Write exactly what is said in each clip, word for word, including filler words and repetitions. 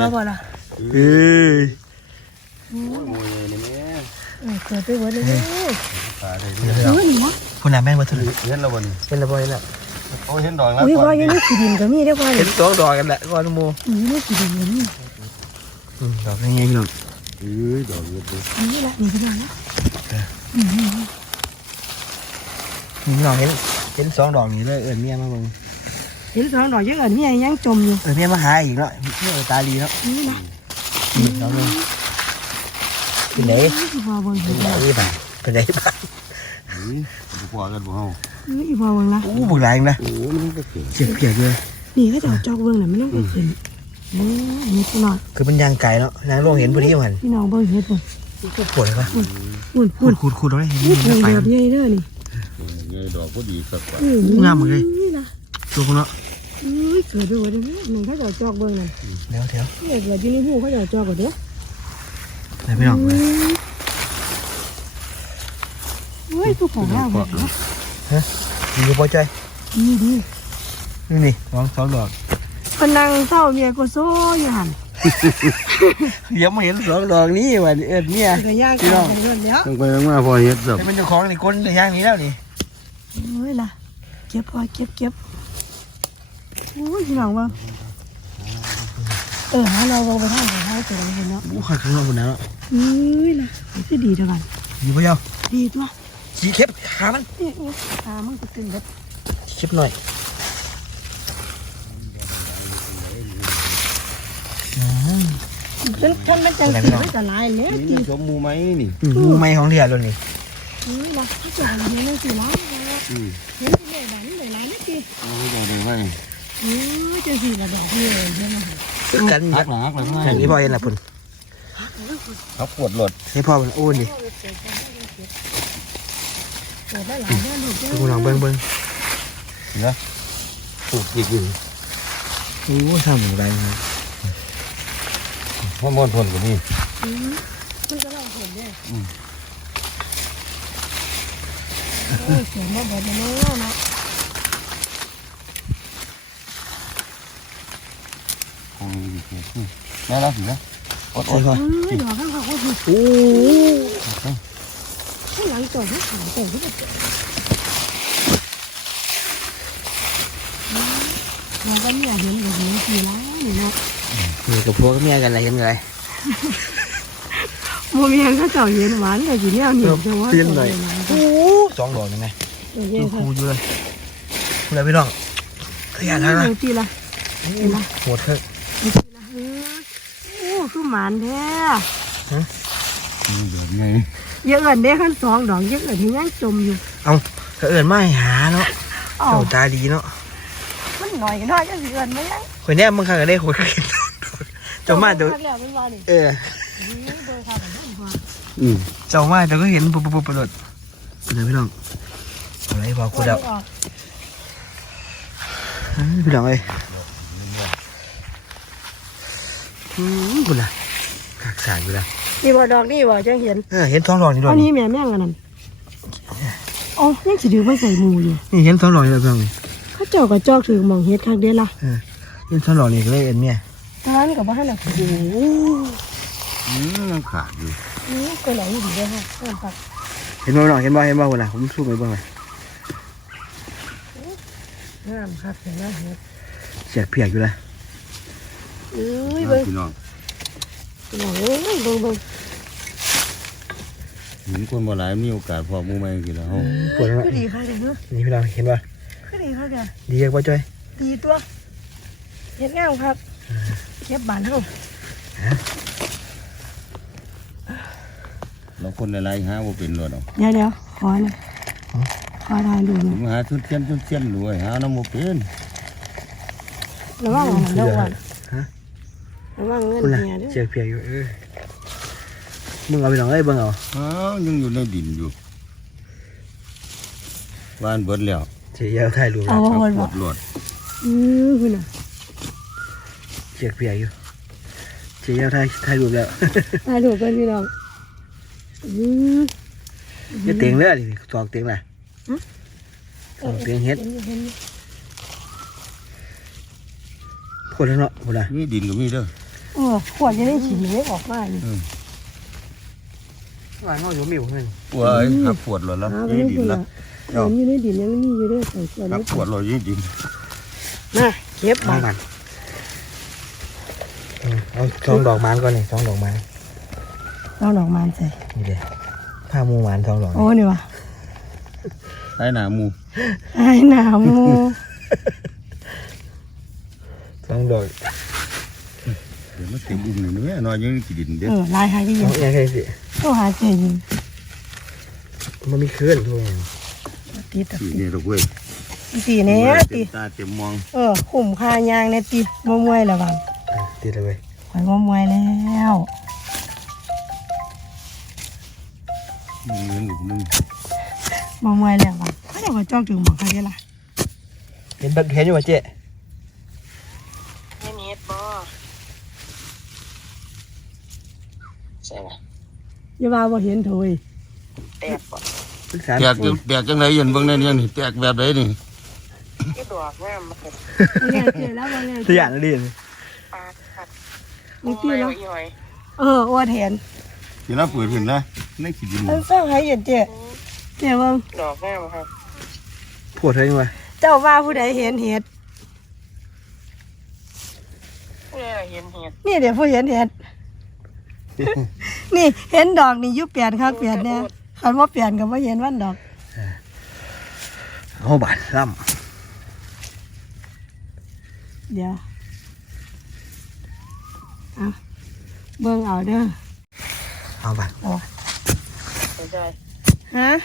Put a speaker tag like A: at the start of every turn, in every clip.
A: มาบ่ล่ะ
B: เอ้ย
C: โอ้ยมวยนี่แม่
A: เออเกิดไปวันนี้
C: ตาได้
A: เออนี่วะ
B: คุณน้าแม่นมาถึง
C: เห็นแล้วบ่นี่
B: เห็นแล้วบ่ล่ะ
C: โอ้เห็นดอกแล้ว
A: อุ้ยว่ายังนี่ขี้ดินก็มีได้ป่ะ
B: เห็นสองดอกกันแหละก้อนโม
A: อือนี่ขี้ดินก็มี
B: ดอกยังไงพี่น้อง
C: เอ้ยดอกเยอะเลย
A: นี่แหละนี่ก็ได้นะ
B: อืมนี่น้องเห็นเห็นสองดอกนี่เลยเอิญเมียมาเบิ่ง
A: เห็นสองดอกยังอันนี้ยังจมอยู่
B: เอิญเมียมาหาอีกเนาะเมียตาดีเนาะ
A: นี่นะ
B: นี่ดอกนึงเป็นไหนเป็นไหนบ้างเป็นไหนบ้าง
C: นี่บุกว่ากันบ่เฮา
A: นี่อีบ่เบิ่งละ
B: โอ้บุกหลายนะ
C: โอ้มันก็เก่ง
B: เจ็บเปียกเลย
A: นี่ก็จะจอกเบิ่งน่ะไม่ต้องไปขึ้นโอ้นี่พี่น้อง
B: คือมันยางไก่เนาะนางโลเห็นพอดีมัน
A: พี่น้องเบิ่งเฮ็ดบ่
B: ปวดเลยปะ
A: พูดพูด
B: ขูดขูดเลย
A: นี่เป็นแบบใหญ่เด้อนี่
C: ใหญ่ดอกก็ดีสักกว่า
B: งามเลยดูคุณเนาะ
A: อุ้ยเกิดไปวันนี้นี่เขาจะจอกเบิ่งน่ะ
B: เดี๋ยวเดี๋ยว
A: นี่เกิดอยู่ในหูเขาจะจอกก็เด้อ
B: ไหนพี่น้อง
A: เฮ้ยผู้ของเรา
B: ฮะดีพอใจ
A: ดีดี
B: นี่นี่สองสองดอก
A: คนนั่งเศร้าเมียก็โซ่ยหัน
B: ยังไม่เห็นสองดอกนี้ว่ะเอิญเมีย
A: พี่น้องเดี๋ยว
C: ต้องไปต้องมาพอเฮ็ดแบบ
B: แต่เป็นเจ้าของนี่คนในย่างนี้แล้วนี่
A: เฮ้ยล่ะเก็บพอเก็บเก็บโอ้ยพี่น้องว่าเออหาเราไปทางของเขาตัวเราเห็นเนาะ
B: โอ้ขาดข้างนอกหมดแล้ว
A: เฮ้ยล่ะคือดีเท่ากัน
B: ดีป่ะเจ้า
A: ดีตัว
B: ขี้เข็บขามัน
A: ขามันก็ตึงเด็ด
B: ขี้เข็บหน่อย
A: ท่านท่านมันจังสีไม่จะลายเนี่ย
C: นี่สมมูไหมนี่
B: มูไหมของเดียร์เลยนี่
A: เฮ้ยล่ะถ้าจะอะไรเนี่ยนั่นสิล้างเห็นที่ไหนบ้านไหนไรนี่สิ
C: เอาไปต่อเลยไว้
A: เออจังสีระดับที่เลยใช่ไหม
B: กัน
C: หักหลักเลย
B: อย่างนี้พ่อเห็นละพุ่น
C: เขาปวดหลด
B: ให้พ่อมันโอ้ดิคุณลองเบิ้งเบิ้ง
C: เนาะถูกอีกอยู่
B: โอ้ทำอย่างไรนะ
C: พ่อมอนทนกว่านี้
A: มันจะลองผลเนี่ยเสียงมาบอกมาโน้นะ
C: คงมีเสียงน่ารักอยู่นะ
B: อดอดก่อน
A: ดอกข้างเขาก็คือ
B: โอ้
A: ข้างหลังจอดที่ขาจอดที่แบบเราก็ไม่อยากเห็นแบบนี้ทีแล้วนี่นะ
B: นี่กับพวกเมียกันอะไรเห็นไง
A: โมเมียก็เจ้าเย็นหวานแต่จีเนี่ยหนีจังว่า
B: เปลี่ยนหน่อยโอ้สองดอกยังไงดูคูอยู่เลยคุณอะไรพี่น้องขยันแล้วนะ
A: ตีละ
B: หมดเถอะ
A: ตีละเฮ้ยโอ้คือหมานแท้
C: ฮะเดือดไง
A: เยอะเงินได้ขั้นสองดอกเยอะเงินที่ยังจมอยู่
B: เอาก็เอิญไม่หาเนาะเจ้าตาดีเนาะ
A: มันหน่อยกันหน่อยจะเงินไหมยัง
B: คนนี้มึงข้างกันได้คนเจ้ามาเดี๋ยวเออเจ้ามาแต่ก็เห็นปุ๊บปุ๊บประหลาดเดี๋ยวพี่น้องอะไรบอกกูเดาพี่น้องเอ้ยกูละหักสายกูละ
A: นี่บ่ดอกนี่บ่จังเห็น
B: เออเห็นท้องหลอดนี่ด้วย
A: อันนี้แม่แม่งกันนั่นอ๋อยังสิถือไว้ใส่หมูอยู่
B: นี่เห็นท้องหลอดนี่ด้วยพี่
A: เขาเจ้ากับจอกถือมองเฮ็ดคักเด้ล่ะ
B: เออเห็นท้องหลอดนี่ก็เลยเอ็นเนี่ย
A: ตอนนี้กับบ้านน่ะโอ้โห
C: อืมขาดอยู่
A: อือก็ไหลอยู่ดีเด้อฮะ
B: เห็นบ่น้องเห็นบ่เห็นบ่พุ่นล่ะผมสู้ไปเบิ่งเลย
A: งามครับเห็นแล้วเฮ็ด
B: เสียกเปียกอยู่เลย
A: เอ้ยเบิ่ง
C: พี่น้อง
A: พี่น้องเอ้ยเบิ่งเบิ่ง
C: เห็นคนบ่หลายมีโอกาสพอมูใหม่กี่แล้วเฮา
B: ปวดแล้ว
A: คือดีค่ะเด้อ
B: นี่พี่น้องเห็นบ่
A: คือดีค่ะเด้อ
B: ดีจังบ่จ้อย
A: ดีตัวเฮ็ดงามครับเก็บบ้านเฮา
C: เราคนหลายๆหาบ่เป็นรถเอา
A: เดี๋ยวเดี๋ยวขอหน่อยขอถ่ายรูปหน่อย
C: ผมหาชุดเทียนชุดเทียนรวยหาน้ำบ่เป็น
A: ระวังอันนั้นด้วยฮะระวังเงินเมียด้วย
B: เสียกเปียกอยู่เออมึงเอาไปหน่อยเบิ่งเอา
C: อ้าวยังอยู่ในดินอยู่บ้านเบิดแล้ว
B: เสียยาวถ่ายรูป
A: แล้ว
C: ปวดหลด
A: อือคุณน่ะ
B: เสียกเปียกอยู่เสียยาวถ่ายถ่ายรูปแล้ว
A: ถ่ายรูปกันพี่น้องอือ
B: จะเตียงเลือดดิตอกเตียงน่ะตอกเตียงเฮ็ดคนละเนาะคนละ
C: นี่ดินก็มีเด้อ
A: เออขวดจะได้ฉีดเล็กออกมานี่
B: หวานงออยู่มิวเพื่อน
C: ปวดหักปวดหลดแล้ว
A: หาไป
C: ยี่
A: ได้
C: ดิ
A: คุ
C: น
A: ณ
C: ละ
A: อ่ะเห็นอยู่ในดินยังมีอยู่ด้วยใส่ขวด
C: หั
A: นี้
C: กปวดหลดยี่ดิน
A: นะเก็บ
B: มา
A: มา
B: มันเอาช่องดอกไม้ก่อนนี่ช่องดอกไม้
A: เอาดอกมันใส่
B: นี่เดี๋ยวผ้ามูหวานช่องดอก
A: โอ้นี่วะ
C: ไอ้หนามู
A: ไอ้หนาวมู
B: ช่องดอก
C: เดี๋ยวมันเต็มอุ้มเลยเนี่ยนอนยังกี่ดินเด้
A: เออลายหายไปยัง
B: ยังไงสิ
A: ก็หาเจอยิง
B: มันมีเคลื่อนทุกอย่าง
A: ตีตะ
C: สี่
A: ตี
C: เนี่ยเราเว้ย
A: ตีเนี้ย
C: เต็
A: ตี
C: มตาเต็มมอง
A: เออขุ่มคายางเนี่ยตีมมวยระวัง
B: ติดเลยเว้ย
A: ข่อยมมวยแล้ว
C: มึงเลี้ยงหนูนึง
A: มมวยแล้ววังเขาจะมาจ้องถึงบอกใครได้ล่ะ
B: เห็นแบบเห็นอยู่ป่ะเจ๊
D: ไม่มีบอใช่ไหม
A: อย่าว่าบ่เห็นโถย
D: แตกบ่
B: ศึกษา
C: แตกจังแตกจังไรยันเบิ่งในเนี่ยนี่แตกแบบไหนนี่
D: ก็ดอกงามมาเป็น
A: แง่เจอแล้วบ่แง่
B: ตัวอย่างนั่นดิ
D: ปลาขัด
A: มึงตีแล้ว
D: อีหอย
A: เอออ้วนเห็น
C: ทีน่าเปิดขึ้นนะในขี้ดิน
A: อันเศร้าให้เห็นเจ๊เจ๊ว่า
D: ดอกงามครับ
B: ปวดเท่าไหร่วะ
A: เจ้าว่าผู้ใดเห็นเห็ด
D: ผู้ใดเห็นเห็ด
A: นี่เดี๋ยวผู้เห็นเห็ด นี่เห็นดอกนี่อยุบเปลี่ยนครับเปลี่ยนเนี่ยคันว่าเปลี่ยนกับว่าเห็นวันดอก
B: เอาบาดซ้
A: เดี๋ยวเอาเบิ่งเอาเด้อ
B: ำเอาบาด
D: สนใจ
A: ฮะ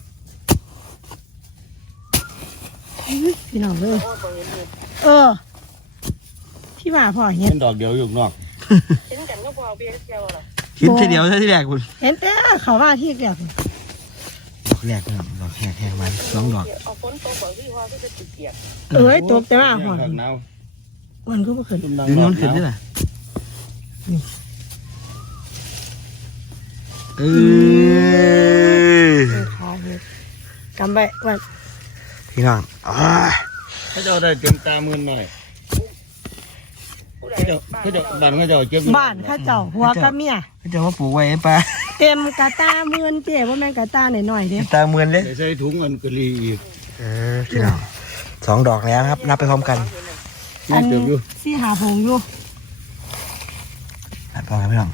A: อุ๊ยพี่น้องเลย
D: โอ้บ่เห็นเห็ด
A: เออ ที่ว่าพ่อเห็
C: เห็
A: น
C: นดอกเดียวอยู่นอก
D: เห็นกันก็พอเบี้ยเที่ยวล่ะ
B: คิดทีเดียวใช่ที่แรกคุณ
A: เห็นแต่เขาว่าที่เดียว
B: ดอกแรกนะครับดอกแรกแรกมันสองดอก
D: เอาฝนตกบ่ที่ว่าก็จะติดเกียก
A: เอ้ยตกแต่ว่าหอน
C: ข้างหนาว
A: มันก็บ่ขึ้น
B: ดึงมันขึ้นได้ล่ะเออ
A: เออขาเห็ดกำไว้ว่า
B: พี่น้องอ่า
C: เขาจะได้เต็มตามือหน่อย
D: ผู้ใด
C: เขาจะเขาจะบ้านเขาจะเก็บ
A: บ้านเข้าเจ้าหัวกับเมีย
B: เขาจะมาปลูกไว้ปลา
A: เต็มกะตาเมือนเจ๊ว่าแม่งกะตาหน่อยๆเด้
B: ตาเมือนเลย
C: ใส่ถุงอันกะลีอีก
B: เออพี่น้องสองดอกแล้วครับ นับไปพร้อมกัน
A: อั
C: นี่
A: น
C: เติมอยู่
A: สี่หาผงอยู่
B: นับพร้อมกันพี่น้อง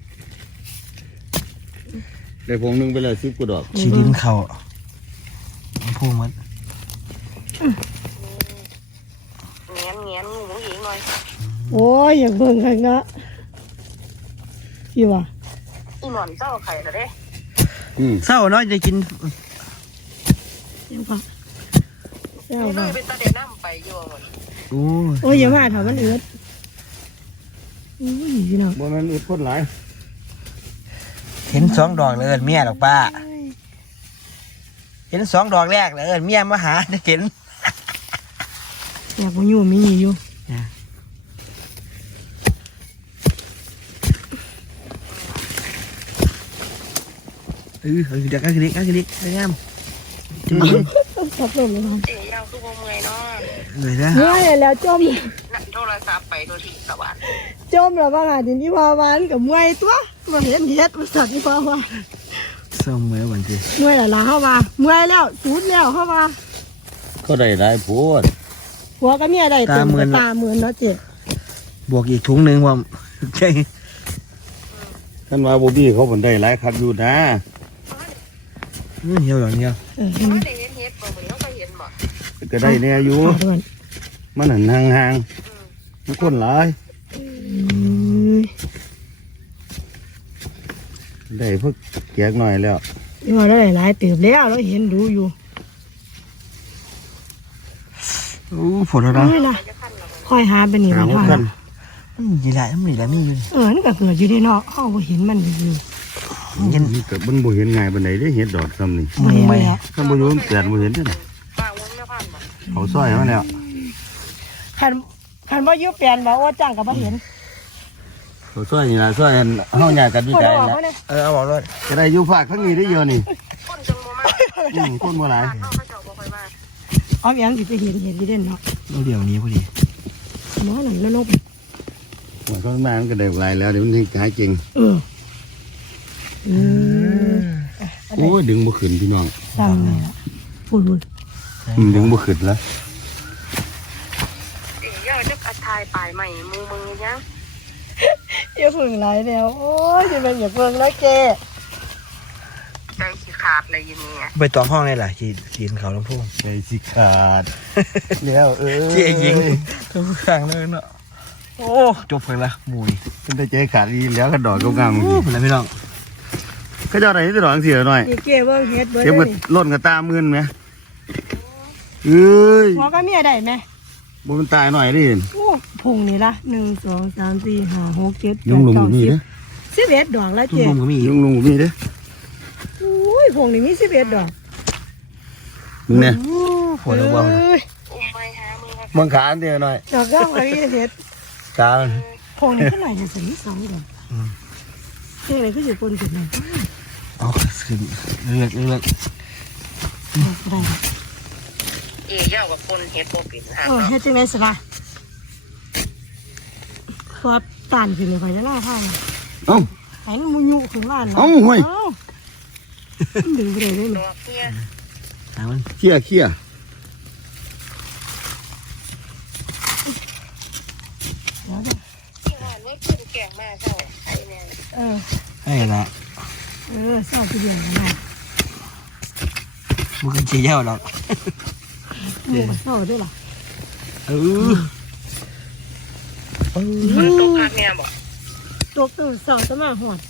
C: ได้พงหนึงไปเลยสิบกว่าดอก
B: ชีดินเขาพูดมัน
D: แง้มแง้มงูหญิงหน่อย
A: โอ้ยอยากเบิ่งข้างเนาะพี่ว่า
D: อีหมอนเจ้าไข่ละเด้
C: อืม
B: เศร้าเนาะจะกิน
A: ยังพอเจ้า
D: ไม่
A: ว่า
D: ได้เป็นตาเด็ดน้ำไปอยู่หมด
B: โอ้
A: โอ้ยอย่าว่าเถอะมันเอือดอุ้ยพี่น้อง
C: บ่แม่นอึดคนหลาย
B: เห็นสองดอกเลยเอินเมียดอกป้า เห็นสองดอกแรกเลยเอินเมียมาหาได้เห็น
A: อยากมาอยู่มีอยู่
B: เออเดี๋ยวกันคลิกกันคลิกงาม
A: ต้องขับรถเลยครับ
D: เจ๊ยาวคือบ่เมื่อยเนาะ
B: เลยนะ
A: เมื่อยแล้วจม
D: นั่นโทรศัพท์ไปโดยที่สวัสดิ์
A: จมแล้วว่าหาดินที่พอวานกับเมื่อยตัวมาเห็นเฮ็ดมาสัตว์ที่พอว่า
B: ส้มเมื่อวันที่
A: เมื่อยแล้วล่ะเฮาว่าเมื่อยแล้วสูดแล้วเฮาว่า
C: ก็ได้หลายโพด
A: หัวกับเมียได้เต็มกระตาเหมือนเนาะเจ๊
B: บวกอีกถุงหนึ่งผมใช่
C: ท่านว่าบ่มีเขาบ่ได้หลายคักอยู่นะ
B: เหี่ยวอย่างเดียว
A: เออ
D: ไม่ได้เห็นเห็ดบ่เหมือนเขาก็เห็นบ่
C: ก็ได้แน่อยู่
A: ขอด้วย
C: มันหันห่างๆมันคนหลาย
A: อืม
C: ได้เพิ่งแจกหน่อยแล้ว
A: นี่ว่าได้หลายเติบแล้วเราเห็นดูอยู่
B: โอ้ฝนแล้วนะ
A: นี่ล่ะค่อยหาไปนี่
C: หา
A: มัน
C: ว่า
A: ว่า
C: กัน
B: มันมีหลายมันมีหลายมีอยู่
A: เออนี่ก็เกิดอยู่ที่นอกเฮาบ่เห็นมันอยู่
C: มันก็มันบ่เห็นง่ายปานใดได้เห็ดดอกซ้ำนี่
A: บ่เห็นแล้ว
C: ถ้าบ่อยู่มันแปลนบ่เห็นเด้อน่ะ
D: ป้าวงแม่พันบ่
C: เขาซอยมาแล้ว
A: คันคันบ่อยู่เปลี่ยนบ่โอ้จังก็บ่เห็น
C: เขาซอยนี่ล่ะซอยอันเฮาญาติกันวิ
A: บ่
C: จั
A: ได้
C: ย
A: ออก
C: นะ
A: มาเนี่ย
B: เออเอาบอกเลย
C: จะได้อยู่ภาคทั้งนี้ได้เยอะนี่
D: คนจังบ่มา
C: อืมคนบ่หลาย
D: บ้านเฮาเขาเจ้าบ่ค่อยมา
A: เอาอย่างสิไปเห็นเห็นอยู่เด่นเนาะ
B: เราเดี๋ยวนี้พอดี
A: หมอนั่นแล้วลบ
C: โอ้ยเขามามันก็ได้หลายแล้วเดี๋ยวมันถึงหาเก่ง
A: เอออืม
C: โอ้ยดึงบ่ขึ้นพี่น้อง
A: สั่งไงล่ะพูดพูด
C: อืมดึงบ่ขึ้นแล้ว
D: เอ๋ยาวจะอัดทายปลายใหม่มูมึงเนี่ย
A: อย่าฝึกหลายแล้วโอ้ยจะเป็นอย่าเพิ่งแล้วแก
D: ใจสิขาดเลยยินเนี่ย
B: ไปตองห้องนี่แหละจีจีนเขาลำพู
C: ใจสิขาดแล้วเออ
B: เจ๊ยิงทุกครั้งเลยเนาะโอ้จบไปละมุย
C: เป็นแต่ใจขาดอีแล้วก็ดอกก็งาม
B: โอ้เป็นไรพี่น้อง
C: ก็เจ้าไหนที่ดอกจังซี่หน่อย
A: นี่เกเบิ้งเฮ็ดเบิ้ง
C: เก็บกับล้นกับตามื่นไหมเอ้ย
A: หมอก็เมียได้ไหม
C: บ่มันตายหน่อยดิ
A: โอ้พงนี่ละหนึ่งสองสามสี่ห้าหกเจ็ดแป
C: ยุ
A: ด
C: งลุง
A: เก้า
C: มี
A: สิบ
C: เด้อ
A: สิบเอ็ดดอกแล้ว
B: ตุ้
A: เจ๊
B: มๆก็มีอีก
C: ยุงลุงมีเด้อ
A: โอ้ยพงนี่มีสิบเอ็ดดอก
C: มึงเนี่ย
B: โอ้ปวดระวัง
A: เอ้ย
D: อุ้มไปหามึง
C: มึงขาอันเดียวหน่อย
A: ดอกย่างอะไรเฮ็ด
C: ขามัน
A: พงนี่เท่าไหร่จะใส่สองดอกเจ๊อะไรก็อยู่บนจุดไหน
B: เอาขึ้นเลือกเลือก
A: ได้
D: เอ๋ยาวกับคนเฮ็ดโปปิดหา
A: เออเฮ็ดจังได๋สิล่ะพอตานขึ้นเลยไปจะล่าผ้ามา
C: เอ้า
A: ให้มันมุยุขึ้นบ้าน
C: เอ้าห่วย
A: มันดึงไปเลยเลย
D: ดอกเนี่ย
B: หามัน
C: เขี้ยเขี้ย
D: ที่หานไว้ขึ้นแกงมากเจ้าใครเนี่ย
A: เออ
B: ให้ละ
A: เออชอบไปเรียนมา
B: มึงเชี่ยวหรอก
A: หมูชอบด้วยหรอ
B: เออ
D: มันตกคักเนี่ยบ่
A: ตัวตื่นสาวจะมาหอด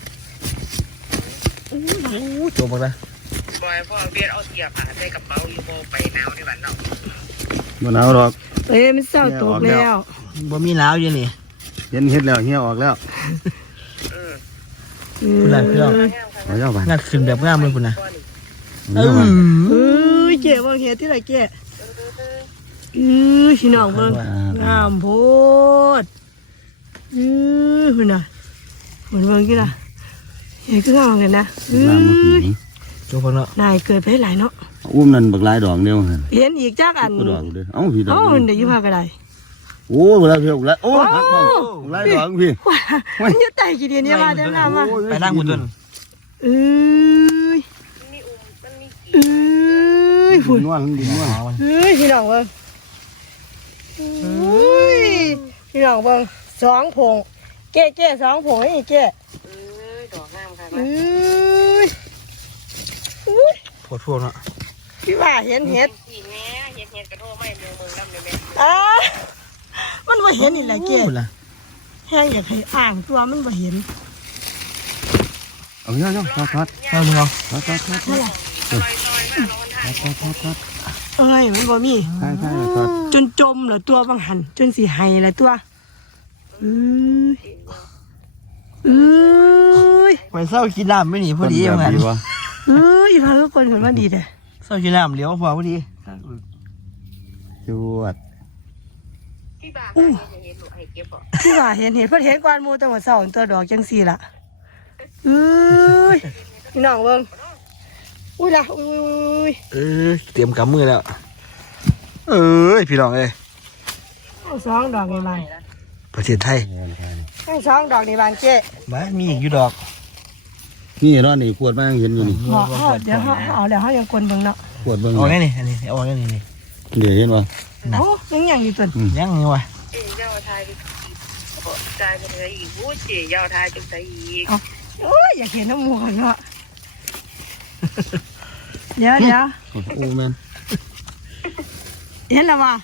B: โอ้จบหมดละ
D: บอยพ่อเบียดเอาเสียผ่าใส่กระเป๋าอยู่บ่ไปหนาวในบ้านเรา
C: บ่หนาวหรอก
A: เอ้ยมันเศร้าตกแล้ว
B: บ่มีหนาวอยู่นี่
C: เห็นเฮ็ดแล้วเหี่ยวออกแล้ว
D: เออ
B: คุณนายพี่น้อง
C: เอาเจ้าบ้าน
B: งัดขึ้นแบบงามเลยคุณนะ
C: เอาเจ้าบ้าน
A: เอ้ยเจ๊บางเฮ็ดที่ไรเจ๊เออพี่น้องเบิ่งงามโพดเออคุณน่ะเหมือนเบิ่งกี่ล่ะเฮ็ดก็งามกันนะเอ
C: น้ำมัน
A: อ
C: ถึง
B: จบหมดเนาะ
A: นายเกิดไปหลายเนาะ
C: อุ้มนั่นบักหลายดอกเดียวหั่น
A: เห็นอีกจักอัน
C: ก็ดอกเด้อเอ้าพี่ดอก
A: เอ้ามันได้อยู่พาก็ได้
C: โอ้เวลาเพียวแล้วโอ้หักของหลายดอกพี่
A: ว้ามันอยู่ใต้กี่เดือนเนี่ยมาเด้อน้ำมา
B: ไปนั่งบุญจน
A: เอ้ย
D: มันมีอุ้มมันมีกี่
A: เอ้ย
C: ฝุ่นว่ามันดีว่า
A: เฮ้ยพี่น้องเบิ่งเฮ้ยพี่น้องเบิ่งสองผงเก้เก้สองผงนี่เก้
D: เออดอกงามค่ะ
A: เอ้ยอุ้ย
B: ปวดพวกเนาะ
A: พี่ว่าเห็นเห็ด
D: สีแม่เฮ็ดเฮ็ดกระโดดไม่เมืองเมืองดำเลยแม่
A: อ่ามันบ่เห็นนี่แหละเก้
B: คุณล่ะ
A: แห้งอยากให้อ่างตัวมันบ่เห็น
C: เอาเจ้าเจ้าทอดทอด
B: เอาลุงเอา
C: ทอดทอดทอดทอด
D: ซอยซอยมาร้อนทาง
C: ทอดทอดทอด
A: เอ้ยมันบ่มี
C: ใช่ใช่ทอด
A: จนจมเหรอตัวบางหันจนสิไหละตัวเอ้ยเอ้ย
B: ไปเศร้ากินน้ำไม่หนีพอดี
C: แบ
B: เหมื
C: บ
B: อน
C: ดีวะ
A: เอ้ยอีพาทุกคนคนว่าดีเด้อ
B: เศร้ากินน้ำเลี้ยวพอพอดี
C: จวด
D: ที่บ้านเฮ็ดเฮ็ดหนูให้เก็บบ่
A: ที่ว่าเห็นเห็นเพิ่นเห็นกวานหมูตั้งแต่เช้าตัวดอกจังซี่ล่ะเอ้ยพี่น้องเบิ่งอุ้ยล่ะอุ้ยอุ้ยอุ้ย
B: เออเตรียมกำมือแล้ว เออพี่น้องเอ้ย
A: เอาสองดอกนี่บาน
B: ประเทศไทย
A: ทั้งสองดอกนี่บานเจ๊
B: บ้านมีอีกอยู่ดอก
C: นี่เนาะนี่ขวดมาเห็นอยู่นี่
A: เหมาะเอาเดี๋ยวเฮาเอาเดี๋ยวเฮายังกวนเบิ่งเนาะ
C: ขวดเบิ่ง
B: เอาแน่นี่อันนี้เอาแน่นี่นี่
C: เดี๋ยวเห็นบ่
A: โอ้ยังยังอยู่ตัว
B: ยังไงวะ
D: เอ๋ยาวทายอีกบ่ใจบ่ได้อีกโอ้เจ๋ยาวทายจังไสอีก
A: โอ้ยอยากเห็นน้ำหมูกเนาะเดี๋ยวเดี๋ยว
C: โอ้แม่น
A: เห็นแล้วว่ะ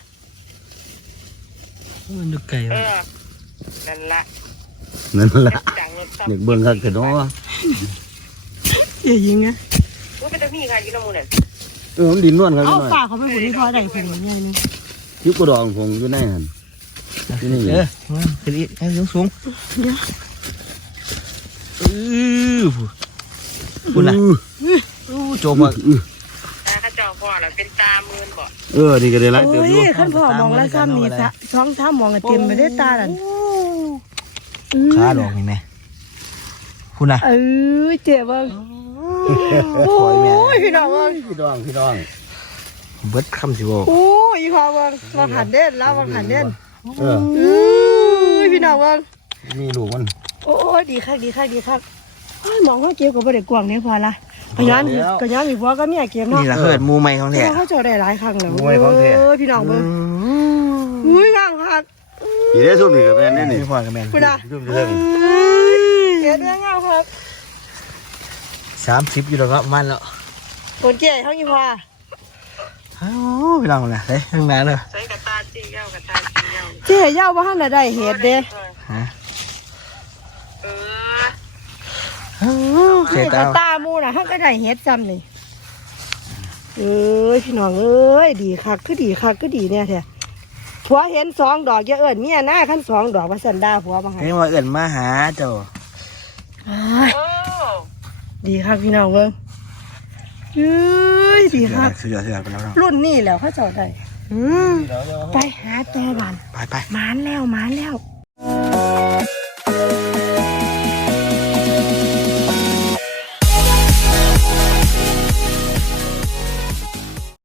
B: มันดูไก่
D: เอ
B: วะ
D: อนั่นละ
C: นั่นล่ะ
D: จังรถ
C: นึกเบิ่งคักคือเนาะ
A: อย่ายิงนะ
D: ว่าเป็นตะมีใครอยู่น้ำมูนั่น
C: เออมันดินนวลครับ
A: เอา
C: พี่น้อย
A: ฝากเขาไปบุญที่พอได้ผงยังไงนึง
C: ยุบกระดองผงอยู่ในหั่นอยู่นี่
B: เออขึ้นอีกให้สูงสูง
A: เดี๋ยว
B: เออคุณล่ะอู้โจมอ่ะ
D: ตาข้าเจ้าพ่อล่ะเป็นตามื่นบ่
C: เออนี่ก็ได้หลายเติบ
A: โอ้
C: อยู่
A: ยขั้นพ่อมองแล้วซ้ำนี่ซะสองสามมองก็เต็มไปด้วยตาดัน
B: ขาดอกนี่ไหมคุณล่ะ
A: เอ้ยเจ็บบ้างโอ้ยพี่น้องบ้าง
C: พี่ดองพี่ดอง
B: เบิดคำสิบอก
A: โอ้ยพอบ้างวางหันเด่นแล้ววางหันเด่น
C: เออ
A: เอ้ยพี่น้องบ้าง
C: มีลูกมัน
A: โอ้ยดีครับดีครับดีครับโอ้ยมองเขาเก็บกับบ่ได้กว้างเนี่ยพอละกระย้อนกระย้อนอีกว่าก็เมียเก็บเนาะ
B: นี่ละเกิดมูใหม่ของแท้
A: เขาเจอได้หลายครั้งแล้ว
B: มูใหม่ของแท้
A: เออพี่น้องเบิ่งอุ้ยงามคัก
C: อีได้ส้มนี่กับแม่นี่นี่
B: นี่พ่อกับแม่
A: คุณน่ะ
C: ยุ่มเรื่อง
A: เก็บได้งามครับ
B: สามสิบอยู่แล้วก็มันแล้ว
A: คนเจ๊เขาอีพอ
B: โอ้พี่น้องนะเฮ้ยข้างหน้าเลย
D: ใส่กระตาจีเย้ากระตาจีเย้า
A: เจ๊ย่าว่าหั่นน่ะได้เห็ดเด้
B: ฮะ
D: เออ
B: เสีย
A: นี่
B: ตา
A: ก็ตาหมูน่ะเฮาก็ได้เห็ดซ้ำนี่เอ้ยพี่น้องเอ้ยดีคักคือดีคักคือดีเนี่ยแท้ผัวเห็นสองดอกอย่าเอิ้นเมียหน้าคันสองดอกว่าซั่นด่าผัวบ่ให้
B: เฮ้ยมาเอื่นมาหาเจ้า
A: อ้าย
D: โอ้
A: ดีคักพี่น้องเบิ่งเอ้ยดีคัก
B: เสือเสือไปแล้ว
A: รุ่นนี้แหล้วเขาเจอดได้อืมไปหาตัวมัน
B: ไปไป
A: หมานแล้วหมานแล้ว